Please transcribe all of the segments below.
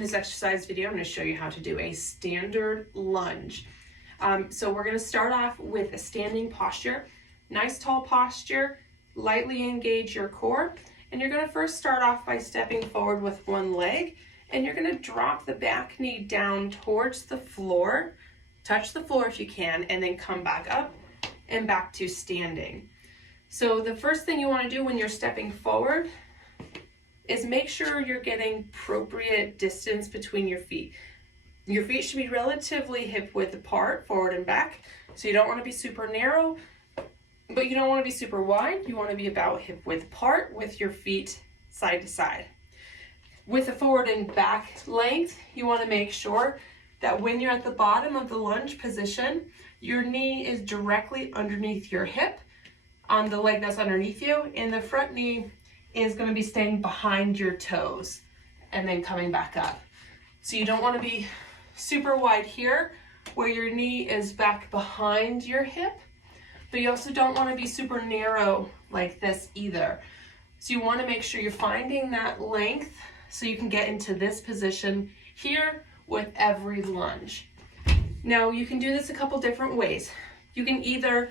In this exercise video, I'm going to show you how to do a standard lunge. So we're going to start off with a standing posture. Nice tall posture, lightly engage your core, and you're going to first start off by stepping forward with one leg, and you're going to drop the back knee down towards the floor, touch the floor if you can, and then come back up and back to standing. So the first thing you want to do when you're stepping forward is make sure you're getting appropriate distance between your feet. Your feet should be relatively hip width apart, forward and back. So you don't want to be super narrow, but you don't want to be super wide. You want to be about hip width apart with your feet side to side. With the forward and back length, you want to make sure that when you're at the bottom of the lunge position, your knee is directly underneath your hip on the leg that's underneath you, and the front knee is going to be staying behind your toes and then coming back up. So you don't want to be super wide here where your knee is back behind your hip, but you also don't want to be super narrow like this either. So you want to make sure you're finding that length so you can get into this position here with every lunge. Now you can do this a couple different ways. You can either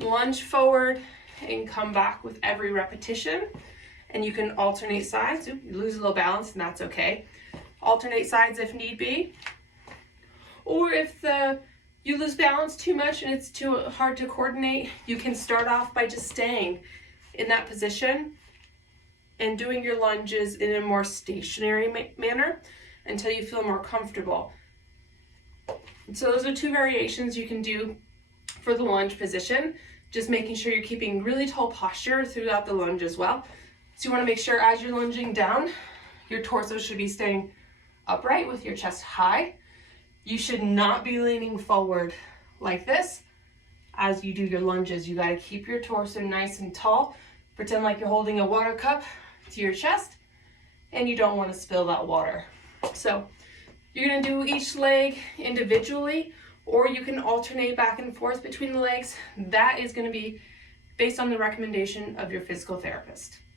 lunge forward and come back with every repetition, and you can alternate sides. You lose a little balance, and that's okay. Alternate sides if need be. Or if you lose balance too much and it's too hard to coordinate, you can start off by just staying in that position and doing your lunges in a more stationary manner until you feel more comfortable. So those are two variations you can do for the lunge position, just making sure you're keeping really tall posture throughout the lunge as well. So you want to make sure as you're lunging down, your torso should be staying upright with your chest high. You should not be leaning forward like this as you do your lunges. You got to keep your torso nice and tall. Pretend like you're holding a water cup to your chest, and you don't want to spill that water. So you're going to do each leg individually, or you can alternate back and forth between the legs. That is going to be based on the recommendation of your physical therapist.